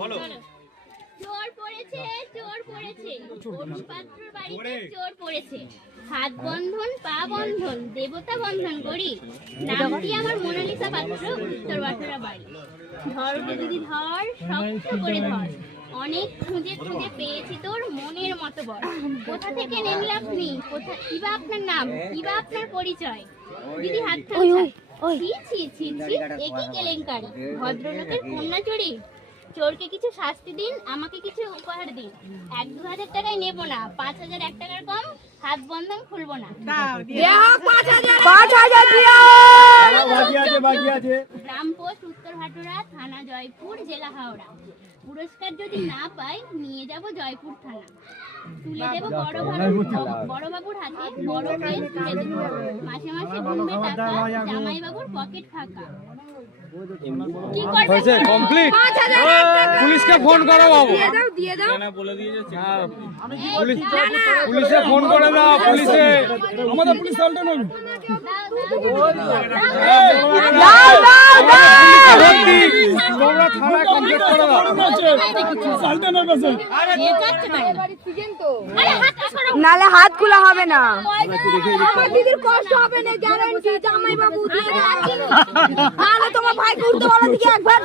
বলো। চোর পড়েছে, চোর পড়েছে, অরুণ পাত্রর বাড়িতে চোর পড়েছে। হাত বন্ধন, পা বন্ধন, দেবতা বন্ধন করি। নামটি আমার মোনালিসা পাত্র, উত্তর বাটুরা বাড়ি। ধর দিদি ধর, শক্ত করে ধর। অনেক খুঁজে খুঁজে পেয়েছি তোর মনের মতো বল। কোথা থেকে নেমলে আপনি? কিবা আপনার নাম, কিবা আপনার পরিচয়? দিদি হাত থামছে। ছি ছি ছি ছি, একই কেলেঙ্কারি। ভদ্রলোকের কন্যা চুরি। চোরকে কিছু শাস্তি দিন, আমাকে কিছু উপহার দিন। 1-2 হাজার টাকায় নেব না, 5,000 1 টাকার কম হাত বন্ধন খুলবো না। গ্রাম পোস্ট উত্তর ভাটুরা, থানা জয়পুর, জেলা হাওড়া। পুরস্কার যদি না পাই নিয়ে যাব জয়পুর থানা। তুলে দেবো বড় বাবুর হাতে, বড় প্রাইজ তুলে দেবো। মাসে মাসে বলবে টাকা, জামাই বাবুর পকেট ফাঁকা। কি করছে? কমপ্লিট। পুলিশকে ফোন করো বাবু। দিয়ে দাও। বলে দিয়েছে। পুলিশে ফোন করে দাও। পুলিশে আমাদের পুলিশ চলতে নয়। তোমরা থানায় কমপ্লিট করে দাও। নালে হাত খোলা হবে না। আমার দিদির কষ্ট হবে না, গ্যারান্টি। জামাই বাবু দিয়ে তোমার ভাই করতে বলো একবার।